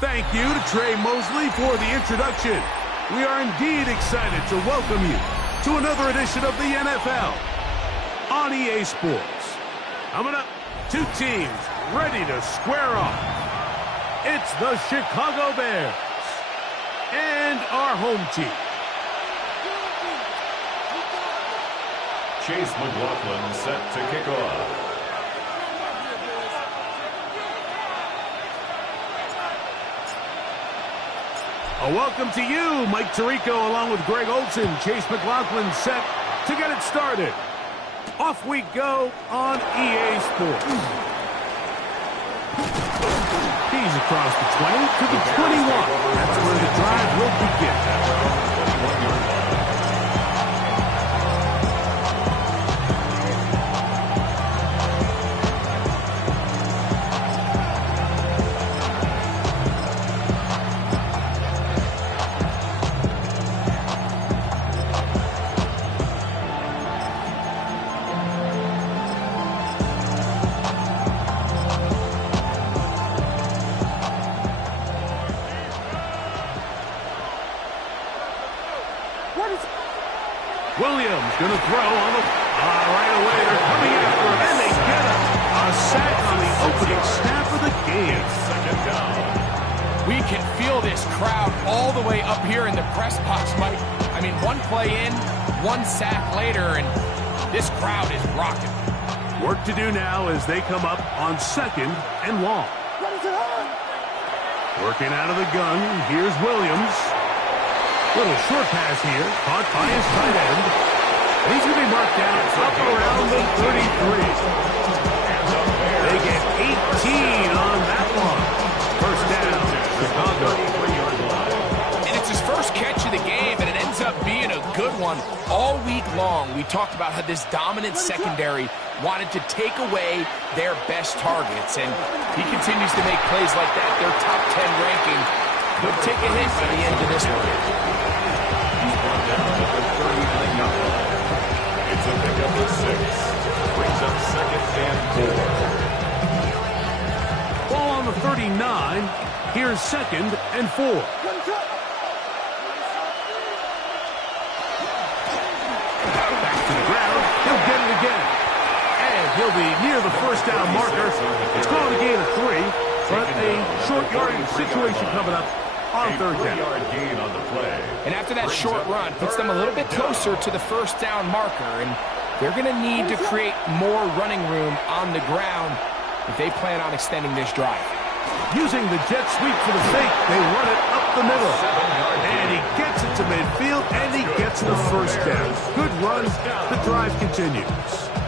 Thank you to Trey Mosley for the introduction. We are indeed excited to welcome you to another edition of the NFL on EA Sports. Coming up, two teams ready to square off. It's the Chicago Bears and our home team. Chase McLaughlin set to kick off. A welcome to you, Mike Tirico, along with Greg Olson. Chase McLaughlin set to get it started. Off we go on EA Sports. He's across the 20 to the 21. That's where the drive will begin. Williams going to throw on the right away. They're coming after him, and they get him. A sack on the opening snap of the game. Second down. We can feel this crowd all the way up here in the press box, Mike. I mean, one play in, one sack later, and this crowd is rocking. Work to do now as they come up on second and long. Working out of the gun, here's Williams. Little short pass here, caught by his tight end. He's going to be marked down up around the 33. They get 18 on that one. First down, Chicago. And it's his first catch of the game, and it ends up being a good one. All week long, we talked about how this dominant secondary wanted to take away their best targets, and he continues to make plays like that. Their top 10 ranking could take a hit by the end of this one. It's a pickup of 6. Brings up second and 4. Ball on the 39. Here's second and 4. Back to the ground. He'll get it again. And he'll be near the first down marker. It's called a gain of 3, but a short yardage situation coming up on third down. 3-yard gain on the play. And after that short run, puts them a little bit closer to the first down marker, and they're going to need to create more running room on the ground if they plan on extending this drive. Using the jet sweep for the fake, they run it up the middle. And he gets it to midfield, and he gets the first down. Good run. The drive continues.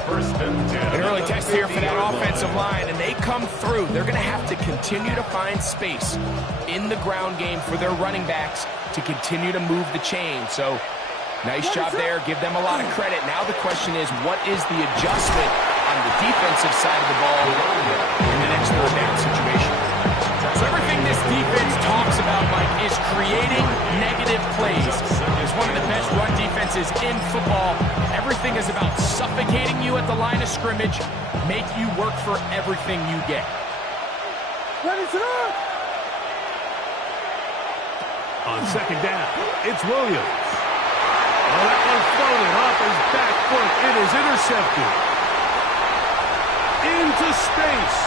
First and 10. An early test here for that offensive line, and they come through. They're going to have to continue to find space in the ground game for their running backs to continue to move the chain. So, nice job there. Give them a lot of credit. Now the question is, what is the adjustment on the defensive side of the ball in the next third down situation? So everything this defense talks about, Mike, is creating negative plays. It's one of the best run defenses in football. Everything is about suffocating you at the line of scrimmage, make you work for everything you get. On second down, it's Williams. Oh, that one floated off his back foot. It is intercepted. Into space.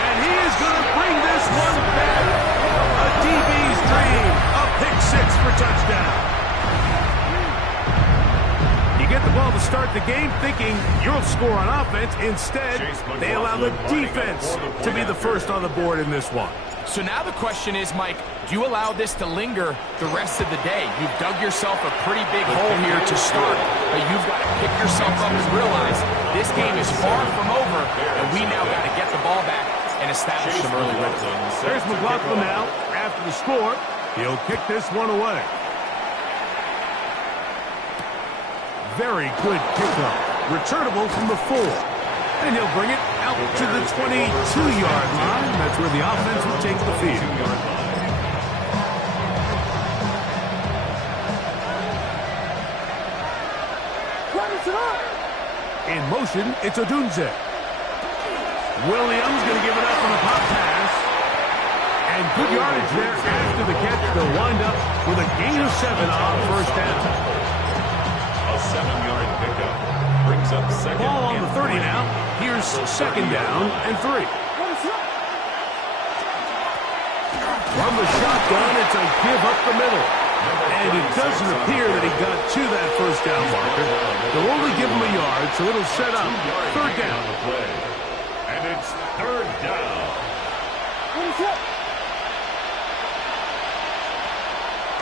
And he is going to bring this one back. A DB's dream. A pick 6 for touchdown. You get the ball to start the game thinking you'll score on offense. Instead, they allow the defense to be the first on the board in this one. So now the question is, Mike, do you allow this to linger the rest of the day? You've dug yourself a pretty big hole here to start, but you've got to pick yourself up and realize this game is far from over, and we now got to get the ball back and establish some early rhythm. There's McLaughlin now. After the score, he'll kick this one away. Very good kickoff. Returnable from the 4. And he'll bring it out to the 22-yard line. That's where the offense will take the field. In motion, it's Odunze. Williams going to give it up on the pop pass. And And good yardage there after the catch. They'll wind up with a gain of 7 on first down. A 7-yard pickup brings up second. Ball on the 30 now. Here's second down and 3. From the shotgun, it's a give up the middle. And it doesn't appear that he got to that first down marker. They'll only give him a yard, so it'll set up third down. And it's third down.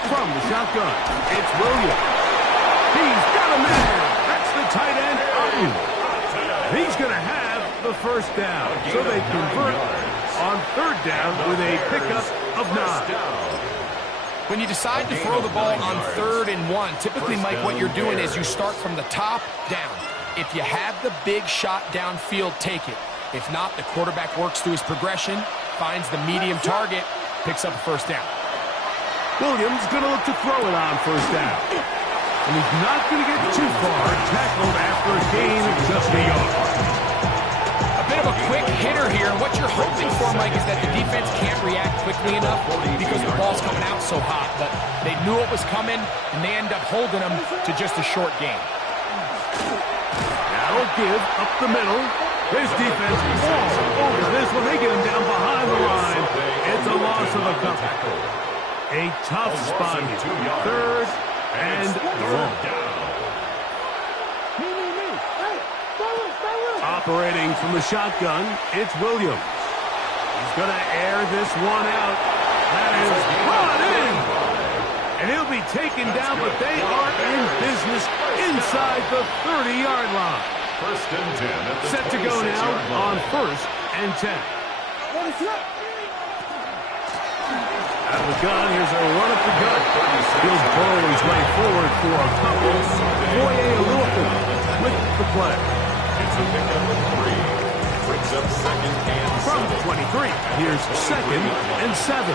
From the shotgun, it's Williams. He's got a man. That's the tight end, Upton. He's going to have the first down. So they convert on third down with a pickup of 9. When you decide to throw the ball on 3rd and 1, typically, Mike, what you're doing is you start from the top down. If you have the big shot downfield, take it. If not, the quarterback works through his progression, finds the medium target, picks up a first down. Williams going to look to throw it on first down. And he's not going to get too far. Tackled after a gain of just a yard. A bit of a quick hitter here. What you're hoping for, Mike, is that the defense can't react quickly enough because the ball's coming out so hot. But they knew it was coming, and they end up holding them to just a short gain. Now give up the middle. This defense falls over this when they get him down behind the line. It's a loss of a couple. A tough spot here. Third and long. Operating from the shotgun, it's Williams. He's going to air this one out. That is brought in. And he'll be taken down, but they are in business inside the 30-yard line. First and 10. Set to go now on first and 10. Out of the gun, here's a run at the gut. He'll burrow his way forward for a couple. YR4 with the play. It's a pickup of 3. Brings up second and From 23, here's second and 7.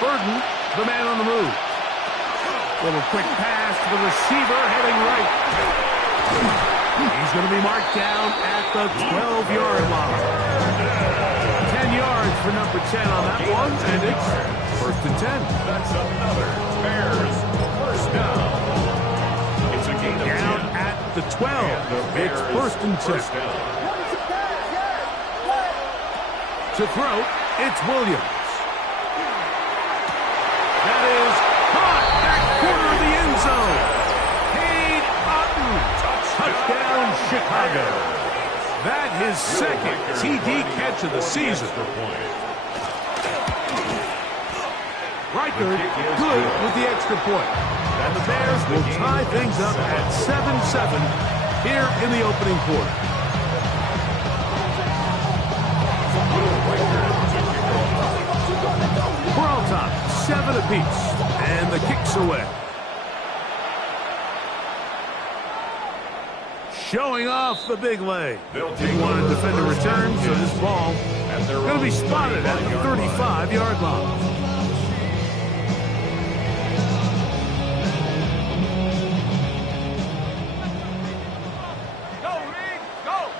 Burden, the man on the move. Little quick pass to the receiver heading right. He's going to be marked down at the 12-yard line. 10 yards for number 10 on that one, and it's first and 10. That's another Bears first down. It's a gain of Down 10. at the 12. It's first and 10. To throw, it's Williams. That is caught back corner of the end zone. Cade Otton. Touchdown, Chicago. That his second TD catch of the season. Reichard good with the extra point. And the Bears will tie things up at 7-7 here in the opening quarter. We're on top, 7 apiece, and the kick's away. Showing off the big leg. Didn't want to defend a return, so this ball is going to be spotted at the 35-yard line. Go, Reed, go.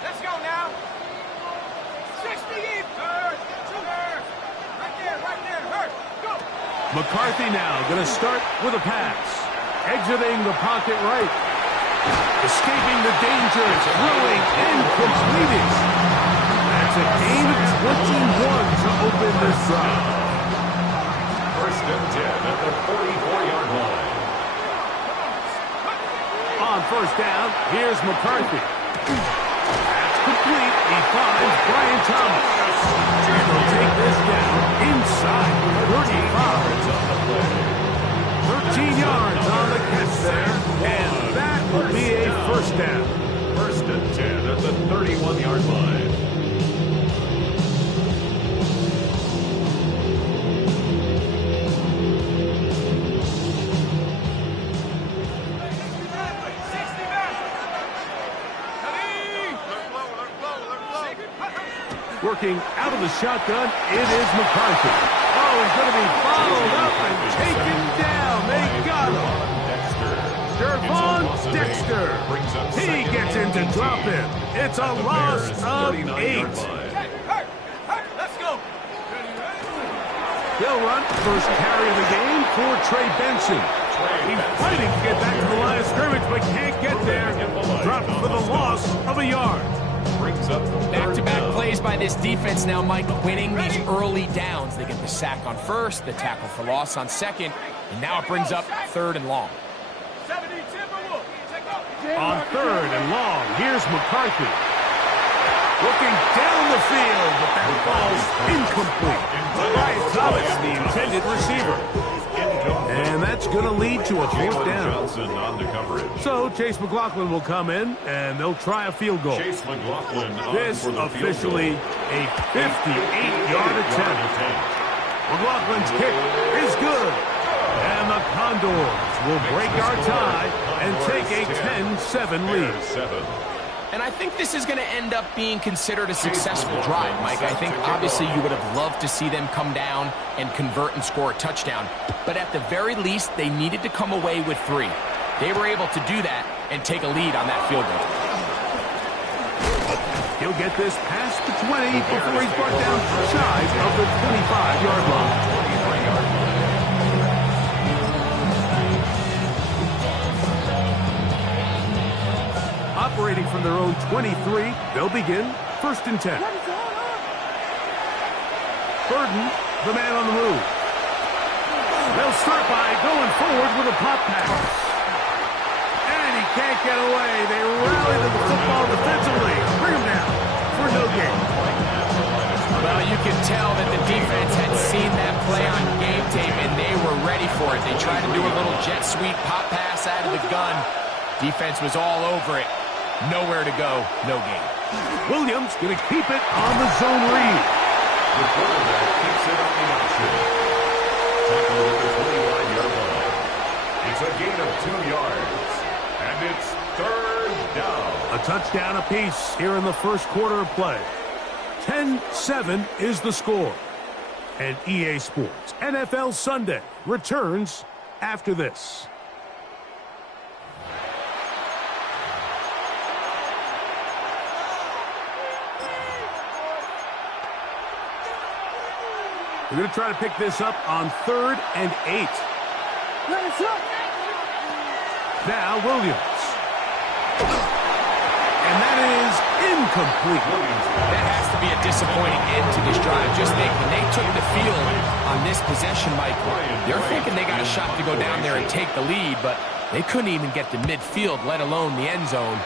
Let's go now. 60 deep. Right there, hurt. Go. McCarthy now going to start with a pass. Exiting the pocket right. Escaping the danger, throwing and completing. That's a gain of 21 to open this drive. First and 10 at the 44-yard line. On first down, here's McCarthy. That's complete. He finds Brian Thomas. And they'll take this down inside the 35. 13 yards on the catch there, and that will be a first down. First and 10 at the 31-yard line. Working out of the shotgun, it is McCarthy. Oh, he's going to be followed up and taken down. They got him. Jervon Dexter. He gets in to drop him. It's a loss of 8. They'll run first carry of the game for Trey Benson. He's fighting to get back to the line of scrimmage, but can't get there. Dropped for the loss of a yard. Back-to-back plays by this defense now, Mike, winning these early downs. They get the sack on first, the tackle for loss on second, and now it brings up 3rd and long. On 3rd and long, here's McCarthy. Looking down the field, but that ball's incomplete. Brian Thomas, the intended receiver. And that's going to lead to a 4th down. So Chase McLaughlin will come in, and they'll try a field goal. This officially a 58-yard attempt. McLaughlin's kick is good. And the Condors will break our tie and take a 10-7 lead. And I think this is going to end up being considered a successful drive, Mike. I think obviously you would have loved to see them come down and convert and score a touchdown. But at the very least, they needed to come away with 3. They were able to do that and take a lead on that field goal. He'll get this past the 20 before he's brought down shy of the 25-yard line. Operating from their own 23, they'll begin 1st and 10. Burden, the man on the move. They'll start by going forward with a pop pass. And he can't get away. They rally to the football defensively. Bring him down for no gain. Well, you can tell that the defense had seen that play on game tape, and they were ready for it. They tried to do a little jet sweep pop pass out of the gun. Defense was all over it. Nowhere to go, no gain. Williams going to keep it on the zone read. The quarterback keeps it on the option. Tackle at the 25-yard line. It's a gain of 2 yards. And it's 3rd down. A touchdown apiece here in the first quarter of play. 10-7 is the score. And EA Sports NFL Sunday returns after this. We're going to try to pick this up on 3rd and 8. Now Williams. And that is incomplete. That has to be a disappointing end to this drive. Just think, when they took the field on this possession, Mike, they're thinking they got a shot to go down there and take the lead, but they couldn't even get to midfield, let alone the end zone.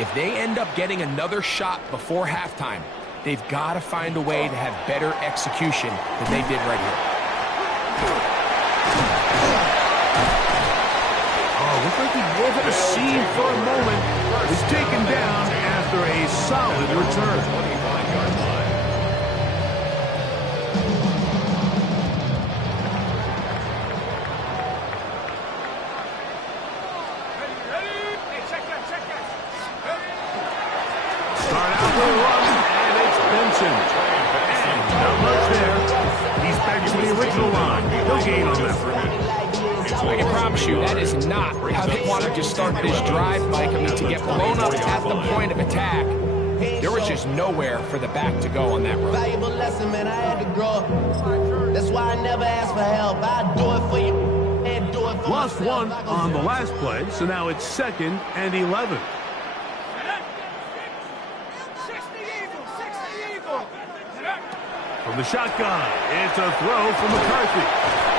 If they end up getting another shot before halftime, they've got to find a way to have better execution than they did right here. Oh, looks like he was at a scene for a moment. He's taken down after a solid return. 25-yard line. Start out with a run, and it's Benson. And not much there. He's back to the original line. No gain on that. I can promise you that is not how they wanted to start this drive, Mike. I mean, to get blown up at the point of attack, there was just nowhere for the back to go on that run. Valuable lesson, man. I had to grow up. That's why I never ask for help. I do it for you and do it for Lost myself. one on the last play, so now it's 2nd and 11. From the shotgun, it's a throw from McCarthy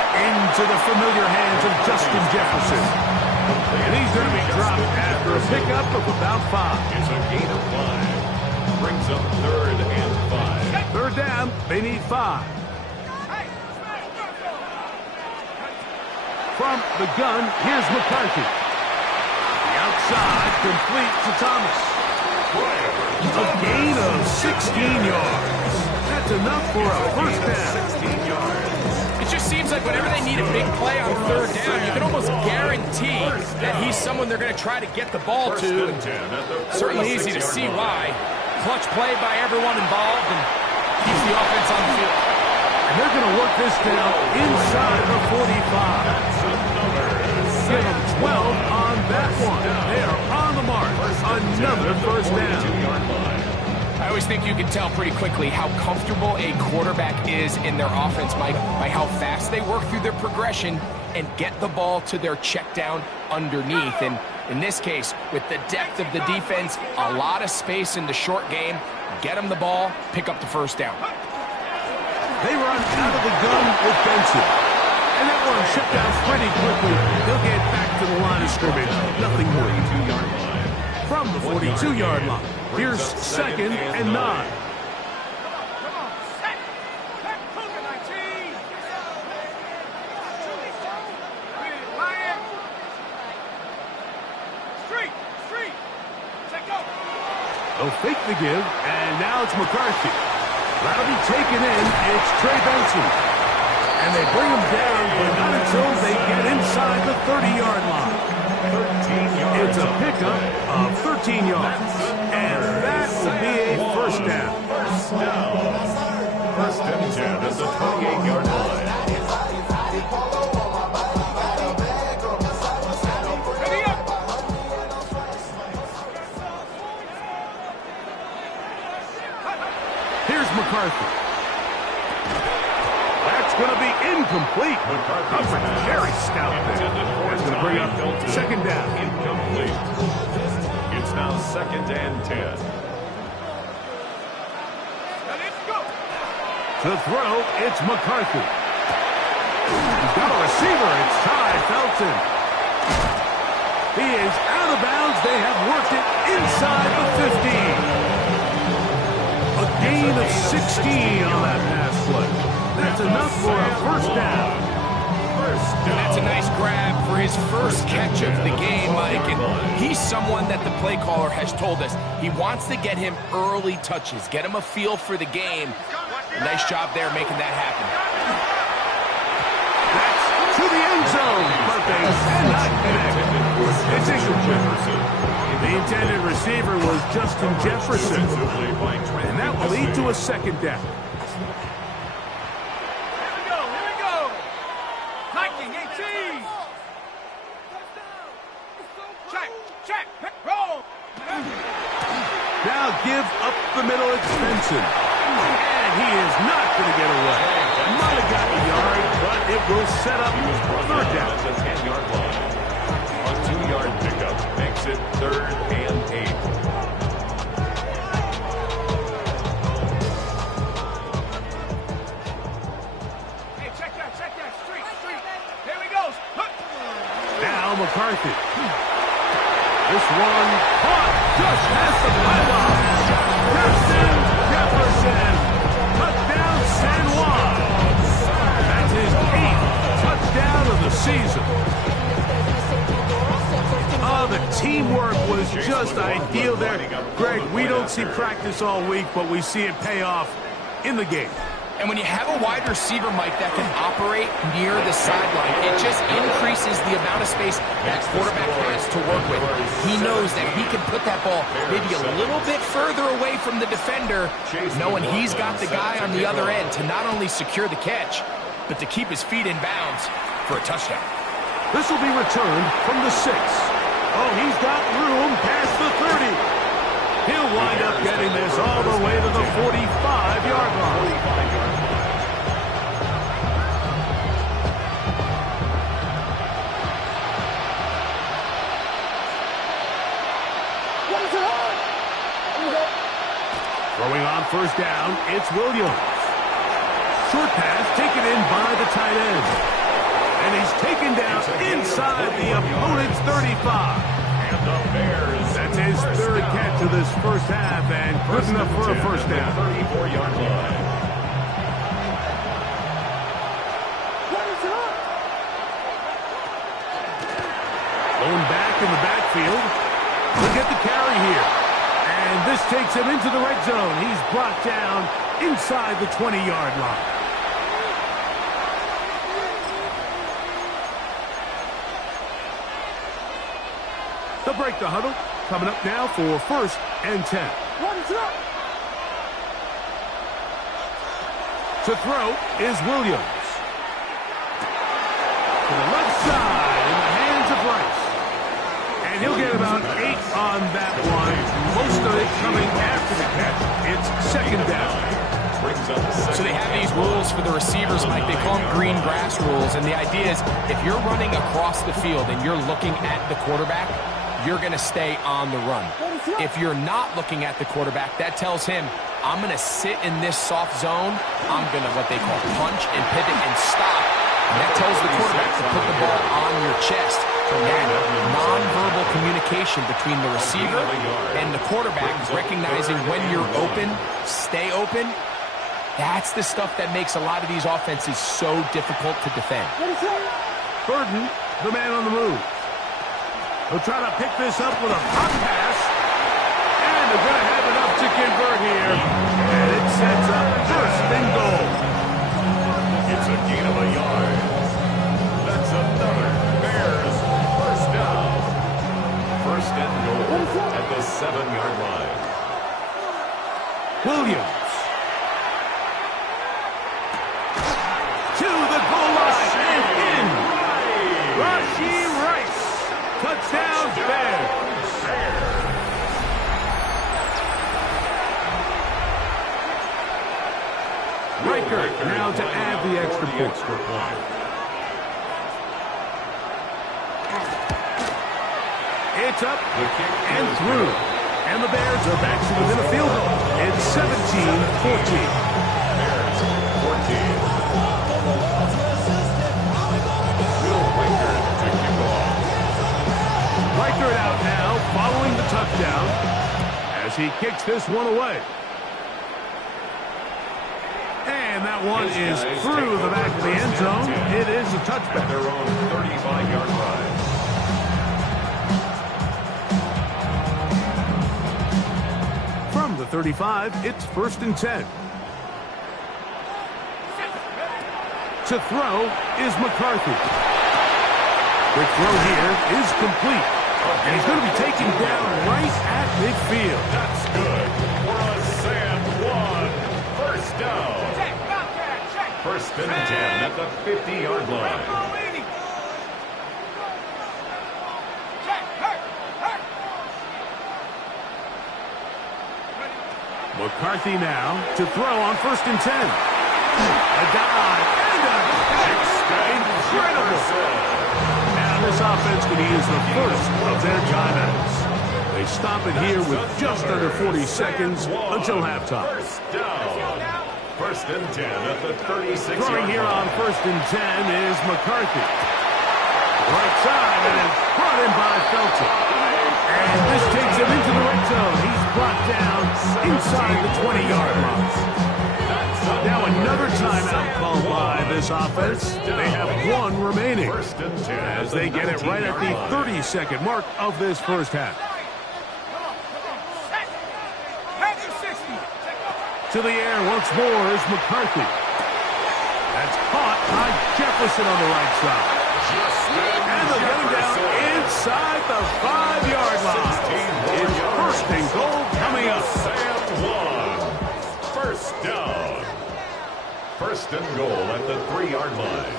into the familiar hands of Justin Jefferson. And he's going to be dropped after a pickup of about 5. It's a gain of 5. Brings up 3rd and 5. 3rd down, they need 5. From the gun, here's McCarthy. The outside, complete to Thomas. A gain of 16 yards. That's enough for a first down. 16 yards. It just seems like whenever they need a big play on 3rd down, you can almost guarantee that he's someone they're going to try to get the ball to. Certainly easy to see why. Clutch play by everyone involved and keeps the offense on the field. And they're going to work this down inside the 45. Give them 12 on that one. They are on the mark. Another first down. I always think you can tell pretty quickly how comfortable a quarterback is in their offense, Mike, by how fast they work through their progression and get the ball to their check down underneath. And in this case, with the depth of the defense, a lot of space in the short game, get them the ball, pick up the first down. They run out of the gun with Benson. And that one shut down pretty quickly. He'll get back to the line of scrimmage. Nothing more. From the 42-yard line, here's 2nd and 9. They'll fake the give, and now it's McCarthy. That'll be taken in. It's Trey Benson. And they bring him down, but not until they get inside the 30-yard line. It's a pickup of 13 yards. And that will be a first down. First and 10 at the 28-yard line. Here's McCarthy. That's going to be incomplete. Coverage very stout there. That's going to bring up 2nd down. Incomplete. It's now 2nd and 10. To throw, it's McCarthy. He's got a receiver. It's Ty Felton. He is out of bounds. They have worked it inside the 15. A gain of 16 on that pass play. That's enough for a first down. That's a nice grab for his first catch of the game, Mike. And he's someone that the play caller has told us he wants to get him early touches, get him a feel for the game. A nice job there making that happen. That's to the end zone, but they cannot connect. It's Jefferson. The intended receiver was Justin Jefferson. And that will lead to a 2nd down. Now give up the middle, it's Benson. And he is not going to get away. Might have got the yard, but it will set up 3rd down. The 10-yard line. A 2-yard pickup makes it 3rd and 8. Hey, check that. Street. There he goes. Now McCarthy. This one caught just past the pylon. Justin Jefferson. Touchdown San Juan. That's his 8th touchdown of the season. Oh, the teamwork was just ideal there. Greg, we don't see practice all week, but we see it pay off in the game. And when you have a wide receiver, Mike, that can operate near the sideline, it just increases the amount of space that quarterback has to work with. He knows that he can put that ball maybe a little bit further away from the defender, knowing he's got the guy on the other end to not only secure the catch, but to keep his feet in bounds for a touchdown. This will be returned from the 6. Oh, he's got room past the 30. He'll wind up getting this all the way to the 45-yard line. Throwing on first down, it's Williams. Short pass taken in by the tight end. And he's taken down inside the opponent's 35. And the Bears. That's his 3rd catch of this first half, and good enough for a first down. 34-yard line. Going back in the backfield. Look at the carry here. And this takes him into the red zone. He's brought down inside the 20-yard line. They'll break the huddle. Coming up now for 1st and 10. To throw is Williams. To the left side in the hands of Rice. And he'll get about 8 on that one. Most of it coming after the catch. It's second down. So they have these rules for the receivers, Mike. They call them green grass rules. And the idea is if you're running across the field and you're looking at the quarterback, you're going to stay on the run. If you're not looking at the quarterback, that tells him, I'm going to sit in this soft zone. I'm going to what they call punch and pivot and stop. And that tells the quarterback to put the ball on your chest. That nonverbal communication between the receiver and the quarterback, recognizing when you're open, stay open. That's the stuff that makes a lot of these offenses so difficult to defend. Burden, the man on the move. He'll try to pick this up with a hot pass. And they're going to have enough to convert here. And it sets up first and goal. It's a gain of a yard. That's another Bears first down. First and goal at the 7-yard line. Williams. To the goal line and in. Rashee Rice. Touchdown, Bears. Riker now to add the extra point. It's up and through. And the Bears are back to within a field goal. It's 17-14. Bears 14. Riker out now, following the touchdown, as he kicks this one away. And that one is through the back of the end zone. It is a touchback. Their own 35-yard line. From the 35, it's first and 10. To throw is McCarthy. The throw here is complete. And he's going to be taken down right at midfield. That's good for a Sam 1. First down. First and 10 at the 50-yard line. McCarthy now to throw on first and 10. A dive and a catch. Incredible. Now this offense could use the first of their timeouts. They stop it here with just under 40 seconds until halftime. First down. First and 10 at the 36-yard line. Throwing here on first and 10 is McCarthy. Right side, and it's brought in by Felton. And this takes him into the red zone. He's brought down inside the 20-yard line. Now another timeout called by this offense. They have one remaining as they get it right at the 30-second mark of this first half. To the air once more is McCarthy. That's caught by Jefferson on the right side. And they'll get him down inside the 5-yard line. It's first and goal coming up. Sam 1. First down. First and goal at the 3-yard line.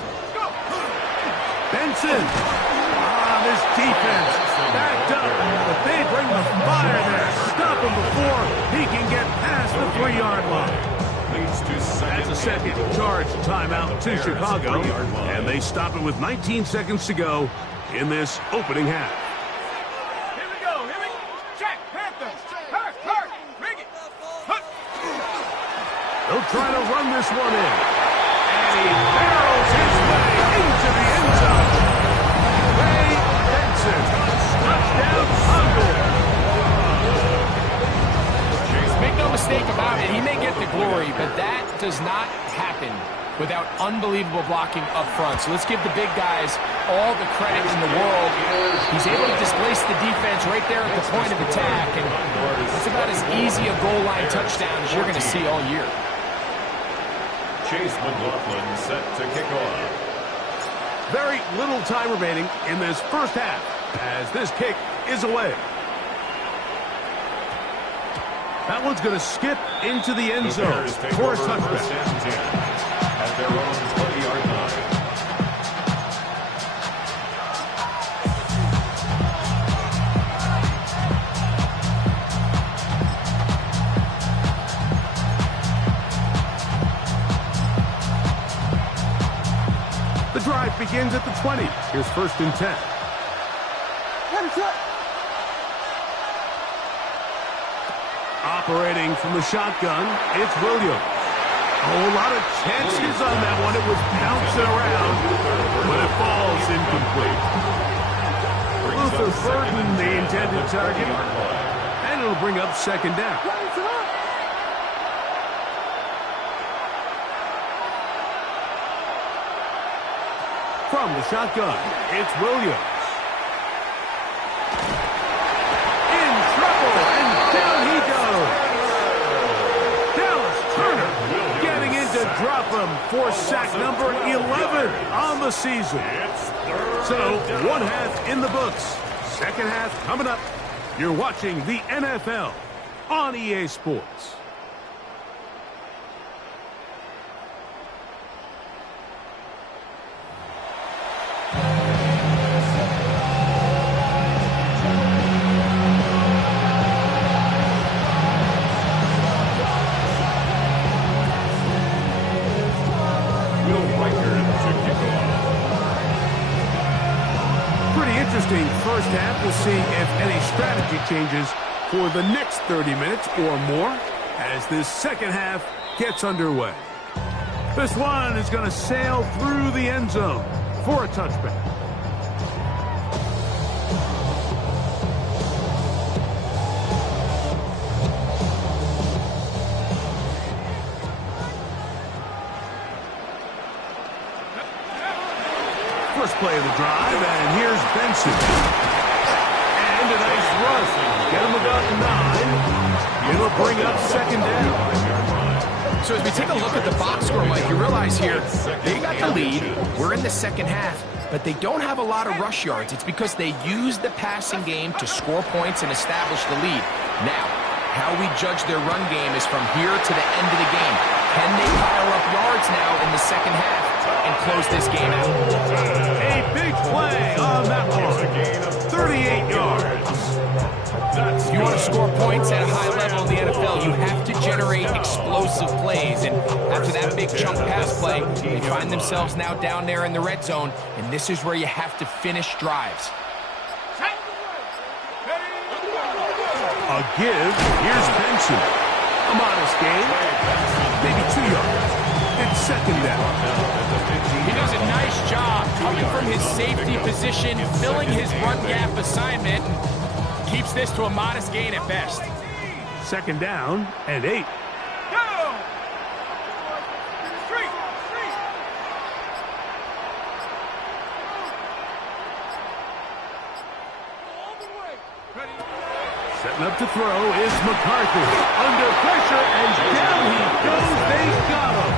Benson. This defense backed up, but they bring the fire there. Stop him before he can get past the 3-yard line. Leads to That's a second charge timeout to Chicago, and they stop it with 19 seconds to go in this opening half. Here we go. Check. Panthers. Hurt. Ring it. They'll try to run this one in. And he barrels his way into the end zone. Ray Benson. Touchdown, Condor. Make no mistake about it, he may get the glory, but that does not happen without unbelievable blocking up front. So let's give the big guys all the credit in the world. He's able to displace the defense right there at the point of attack, and it's about as easy a goal line touchdown as you're going to see all year. Chase McLaughlin set to kick off. Very little time remaining in this first half as this kick is away. That one's going to skip into the end zone for a touchback. At their own 20-yard line. The drive begins at the 20. Here's 1st and 10. Operating from the shotgun, it's Williams. A whole lot of chances on that one. It was bouncing around, but it falls incomplete. Luther Burden, the intended target, and it'll bring up 2nd down. From the shotgun, it's Williams. In trouble, and down he goes. Dallas Turner getting in to drop him for sack number 11 on the season. So, 1 half in the books. 2nd half coming up. You're watching the NFL on EA Sports. Interesting 1st half. We'll see if any strategy changes for the next 30 minutes or more as this 2nd half gets underway. This one is going to sail through the end zone for a touchback. First play of the drive, and here's Benson. And a nice run. Get him about 9. It'll bring up 2nd down. So as we take a look at the box score, Mike, you realize here, they got the lead. We're in the 2nd half, but they don't have a lot of rush yards. It's because they use the passing game to score points and establish the lead. Now, how we judge their run game is from here to the end of the game. Can they pile up yards now in the 2nd half and close this game out? A big play on that one. 38 yards. If you want to score points at a high level in the NFL, you have to generate explosive plays. And after that big chunk pass play, they find themselves now down there in the red zone. And this is where you have to finish drives. A give. Here's Benson. A modest gain. Maybe 2 yards. It's 2nd down. He does a nice job coming from his safety position, filling his run gap assignment. Keeps this to a modest gain at best. 2nd down and 8. Go! Setting up to throw is McCarthy. Under pressure, and down he goes. They got him.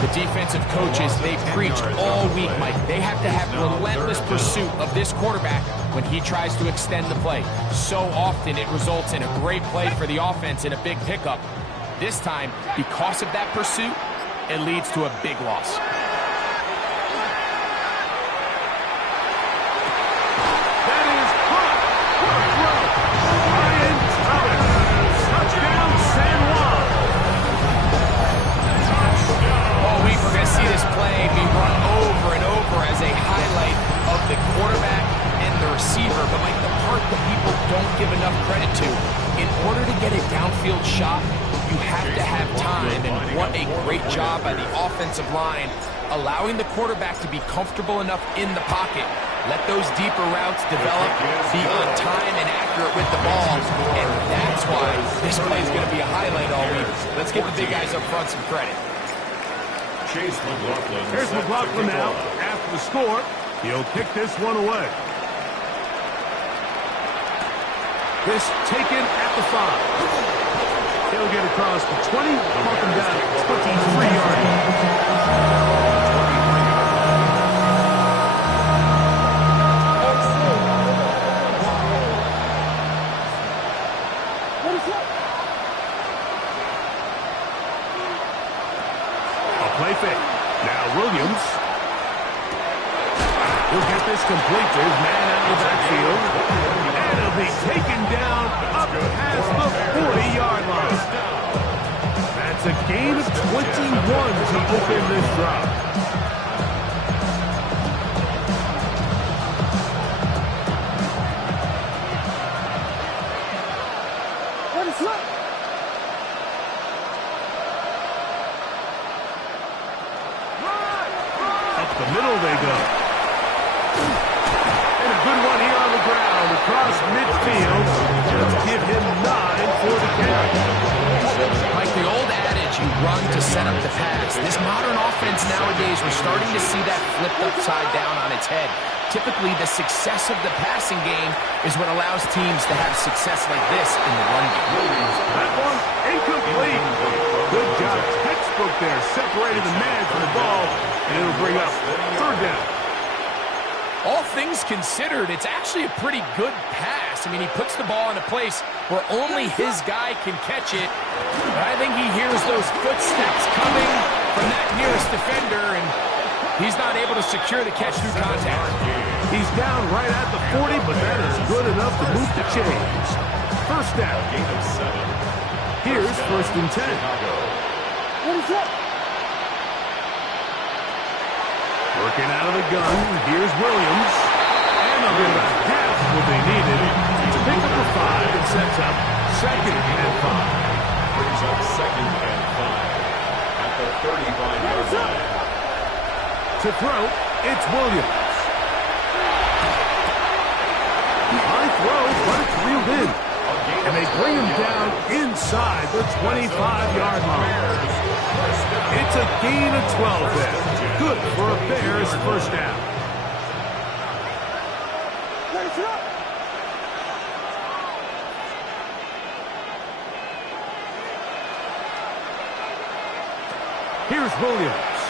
The defensive coaches, they preach all week, Mike. They have to have relentless pursuit of this quarterback when he tries to extend the play. So often it results in a great play for the offense and a big pickup. This time, because of that pursuit, it leads to a big loss. That is caught. Ryan Thomas. Touchdown, San Juan. All week we're going to see this play be run over and over as a highlight of the quarterback and the receiver. But like the part that people don't give enough credit to, in order to get a downfield shot, you have to have time. And what a great job by the offensive line, allowing the quarterback to be comfortable enough in the pocket. Let those deeper routes develop, be on time and accurate with the ball. And that's why this play is going to be a highlight all week. Let's give the big guys up front some credit. Here's McLaughlin now. After the score, he'll kick this one away. This taken at the 5. He'll get across the 20, mark him down at 23-yard line. Play fake. Now Williams. He'll get this complete to his man out of the backfield. And he'll be taken down up past the 40-yard line. That's a gain of 21 to open this drive. the middle they go. And a good one here on the ground across midfield. Just give him 9 for the carry. Like the old adage, you run to set up the pass. This modern offense nowadays, we're starting to see that flipped upside down on its head. Typically, the success of the passing game is what allows teams to have success like this in the run game. That one incomplete. Good job. Textbook there. Separated the man from the ball, and it'll bring up 3rd down. All things considered, it's actually a pretty good pass. I mean, he puts the ball in a place where only his guy can catch it. But I think he hears those footsteps coming from that nearest defender, and he's not able to secure the catch through contact. He's down right at the 40, but that is good enough to move the chains. 1st down. Here's 1st and 10. What is up? Working out of the gun, here's Williams. And they'll get about half what they needed to pick up the 5 and sets up 2nd and 5. Brings up 2nd and 5 at the 35-yard line. To throw, it's Williams. High throw, but it's reeled in. And they bring him down inside the 25-yard line. It's a gain of 12 there. Good for a Bears 1st down. Here's Williams.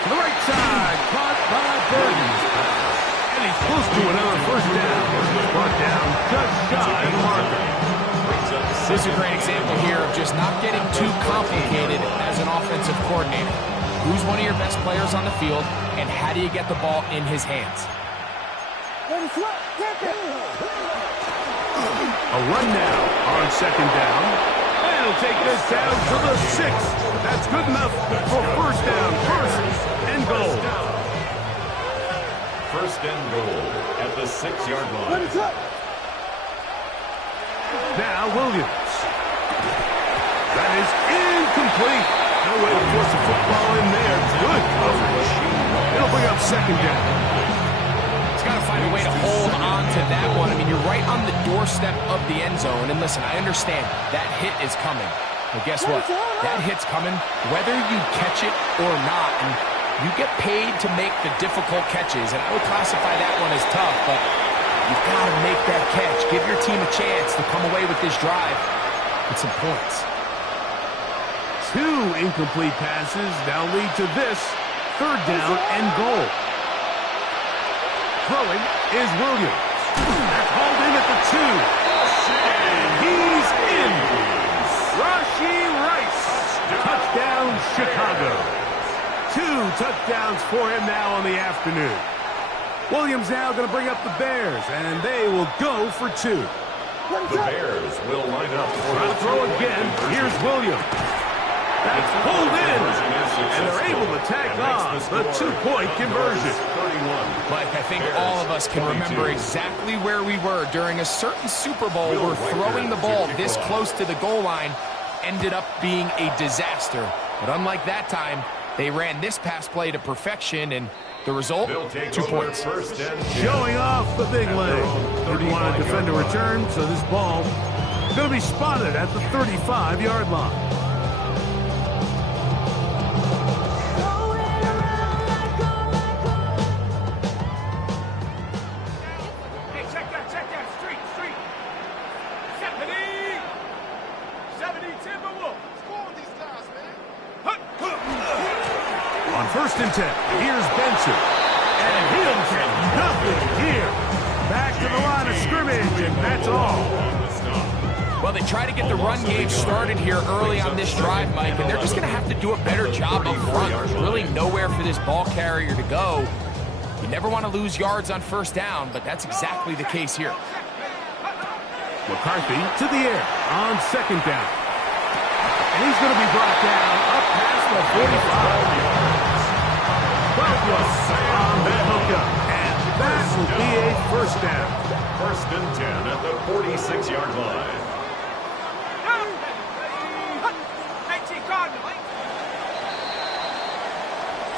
To the right side, caught by Burton. And he's close to another 1st down. Brought down just shy of the marker. This is a great example here of just not getting too complicated as an offensive coordinator. Who's one of your best players on the field, and how do you get the ball in his hands? A run now on 2nd down. And he'll take this down to the 6th. That's good enough for 1st down. 1st and goal. 1st and goal at the 6-yard line. Now Williams. That is incomplete. No way to force the football in there. Good coverage. It'll bring up 2nd down. He's got to find a way to hold on to that one. I mean, you're right on the doorstep of the end zone. And listen, I understand that hit is coming. But guess what? That hit's coming whether you catch it or not. And you get paid to make the difficult catches. And I would classify that one as tough, but you've got to make that catch. Give your team a chance to come away with this drive with some points. 2 incomplete passes now lead to this 3rd down and goal. Throwing is Williams. That's hauled in at the 2. And he's in. Rashee Rice. Touchdown, Chicago. 2 touchdowns for him now on the afternoon. Williams now going to bring up the Bears, and they will go for 2. The Bears will line up for a throw again. Here's Williams. That's pulled in, and they're able to tack on the 2-point conversion. Mike, I think all of us can remember exactly where we were during a certain Super Bowl where throwing the ball this close to the goal line ended up being a disaster. But unlike that time, they ran this pass play to perfection, and the result, 2 points. Showing off the big leg. Didn't want to defend a return, so this ball is going to be spotted at the 35-yard line. Hey, check that. Street. 70 Timberwolves. Score these guys, man. On 1st and 10, here's Benson. And he'll get nothing here. Back to the line of scrimmage, and that's all. Well, they try to get the run game started here early on this drive, Mike, and they're just going to have to do a better job up front. There's really nowhere for this ball carrier to go. You never want to lose yards on 1st down, but that's exactly the case here. McCarthy to the air on 2nd down. And he's going to be brought down up past the 45. 12 yards on that hookup. And that will be a 1st down. 1st and 10 at the 46-yard line.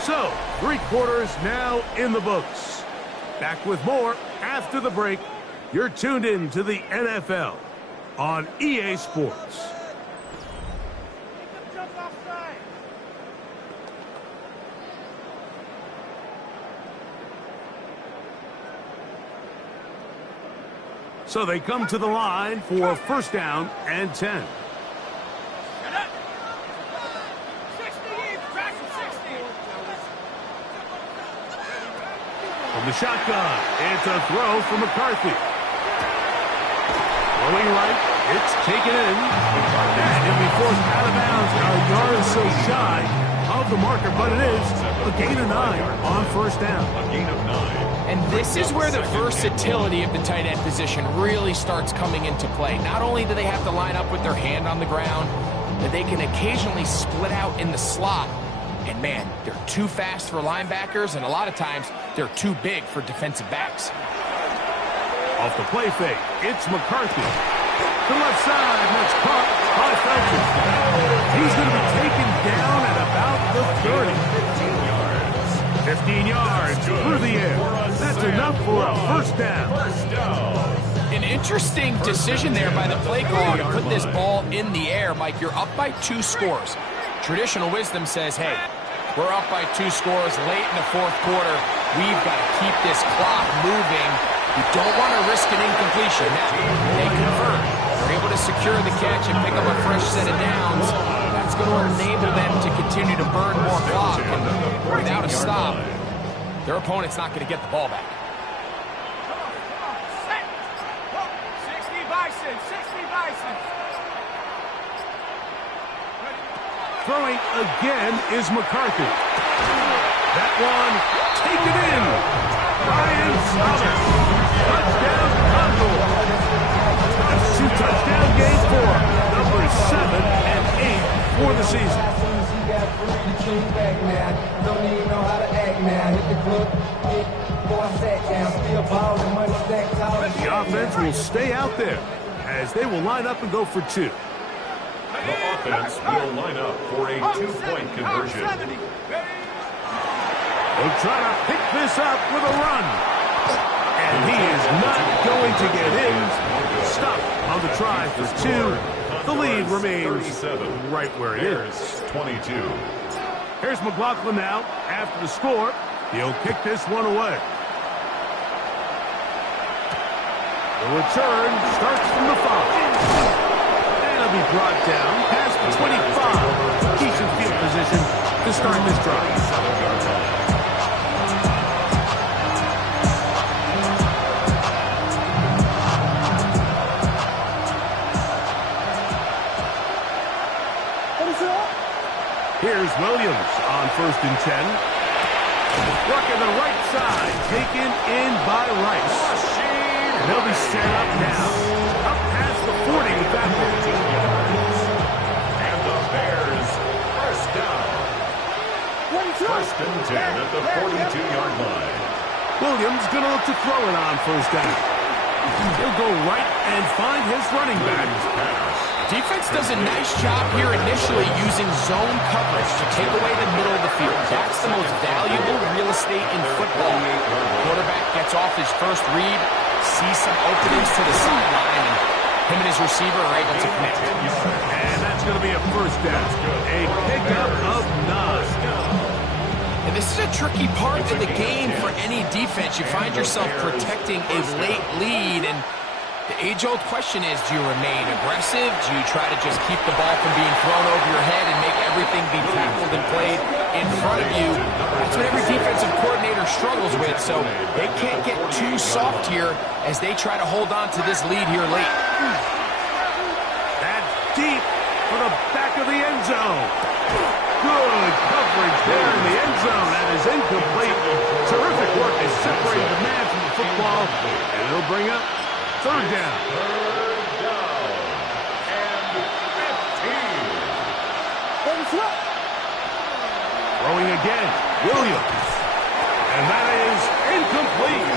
So, 3 quarters now in the books. Back with more after the break. You're tuned in to the NFL on EA Sports. So they come to the line for first down and 10. From the shotgun, it's a throw from McCarthy. Throwing right, it's taken in. And he'll be forced out of bounds. A yard or so shy of the marker, but it is a gain of 9 on first down. A gain of 9. And this is where the versatility of the tight end position really starts coming into play. Not only do they have to line up with their hand on the ground, but they can occasionally split out in the slot. And man, they're too fast for linebackers, and a lot of times they're too big for defensive backs. Off the play fake, it's McCarthy. To the left side, and that's caught by Felton. He's going to be taken down at about the 30. 15 yards through the air. That's enough for a first down. An interesting decision there by the play caller to put this ball in the air. Mike, you're up by 2 scores. Traditional wisdom says, hey, we're up by 2 scores late in the 4th quarter. We've got to keep this clock moving. You don't want to risk an incompletion. Now, they convert. They're able to secure the catch and pick up a fresh set of downs. That's going to enable them to continue to burn more clock. And without a stop, their opponent's not going to get the ball back. 60 Bison, 60 Bison. Throwing again is McCarthy. That one taken in. Ryan Summers. Touchdown Condor. That's 2 touchdown games for numbers 7 and 8 for the season. The offense will stay out there as they will line up and go for 2. The offense will line up for a 2-point conversion. They'll try to pick this up with a run. And he is not going to get in. Stop on the try for 2. The lead remains right where it is. 22. Here's McLaughlin now after the score. He'll kick this one away. The return starts from the 5. Be brought down past the 25. Decent field position to start this drive. Here's Williams on 1st and 10. Working the right side, taken in by Rice. And they'll be set up now. Up past the 40 with that one. And the Bears first down. First and 10 at the 42-yard line. Williams going to look to throw it on first down. He'll go right and find his running back. Defense does a nice job here initially using zone coverage to take away the middle of the field. That's the most valuable real estate in football. Quarterback gets off his first read, sees some openings to the sideline, and him and his receiver are able to connect. And that's going to be a first down. A pickup of 9. And this is a tricky part of the game for any defense. You find yourself protecting a late lead, and the age-old question is, do you remain aggressive? Do you try to just keep the ball from being thrown over your head and make everything be tackled and played in front of you? That's what every defensive coordinator struggles with, so they can't get too soft here as they try to hold on to this lead here late. That's deep for the back of the end zone. Good coverage there in the end zone. That is incomplete. Terrific work to separate the man from the football, and it'll bring up 3rd down. And 15. Throwing again, Williams. And that is incomplete.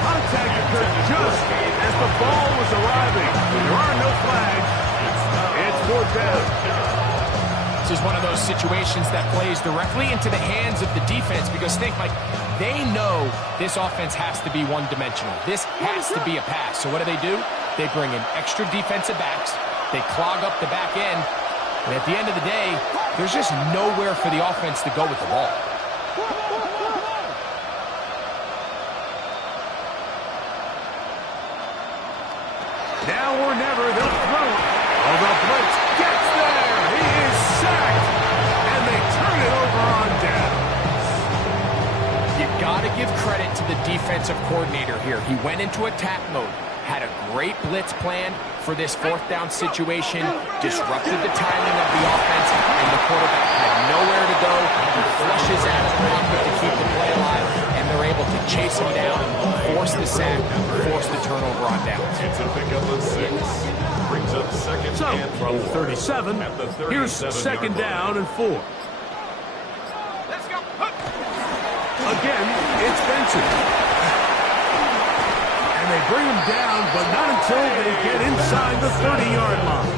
Contact occurred just as the ball was arriving. There are no flags. It's 4th down. offense is one of those situations that plays directly into the hands of the defense because think, like, they know this offense has to be one-dimensional. This has to be a pass. So what do? They bring in extra defensive backs. They clog up the back end. And at the end of the day, there's just nowhere for the offense to go with the ball. Now or never, they'll throw it. Oh, the blitz gets there. He is sacked. And they turn it over on downs. You got to give credit to the defensive coordinator here. He went into attack mode, had a great blitz plan for this fourth down situation, disrupted the timing of the offense, and the quarterback had nowhere to go. He flushes out of the pocket to keep the play alive, and they're able to chase him down, force the sack, force the turnover on downs. It's a pickup of 6. Brings up second and from 4. 37, here's second down and 4. Let's go. Again, it's Benson. And they bring him down, but not until they get inside the 30-yard line.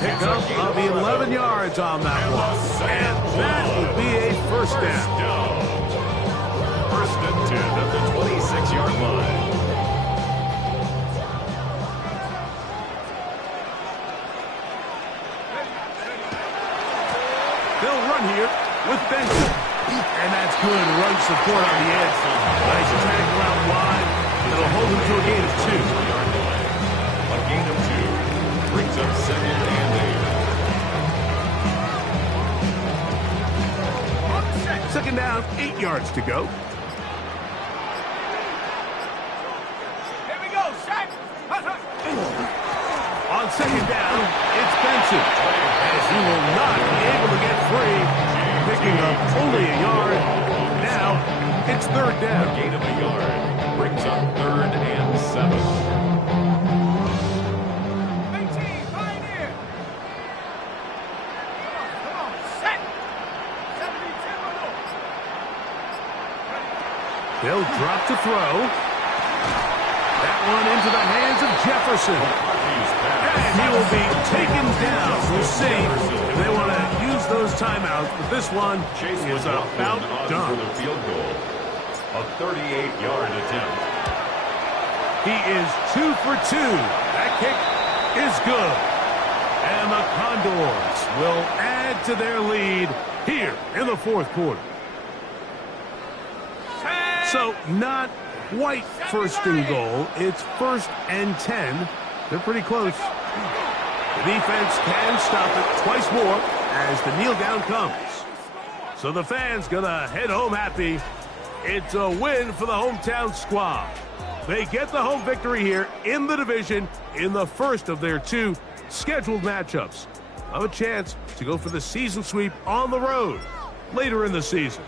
Pickup of 11 yards on that one. And that would be a first down. First and 10 at the 26-yard line. They'll run here with Benson. And that's good run support on the edge. Nice tackle out wide. It'll hold him to a gain of 2. A gain of 2. Brings up second and 8. Second down, 8 yards to go. Here we go, sack. On second down, it's Benson. As he will not be able to get free, picking up only a yard. Now, it's third down. Gain of a yard. Brings up third and 7. 18, Pioneer. Come on, set. 72. They'll drop to throw. That one into the hands of Jefferson. And he will be taken down. We'll see if they want to use those timeouts. But this one is about done. For the field goal. A 38-yard attempt. He is 2 for 2. That kick is good. And the Condors will add to their lead here in the fourth quarter. So not quite first and goal. It's first and 10. They're pretty close. The defense can stop it twice more as the kneel down comes. So the fans gonna head home happy. It's a win for the hometown squad. They get the home victory here in the division in the first of their 2 scheduled matchups. Have a chance to go for the season sweep on the road later in the season.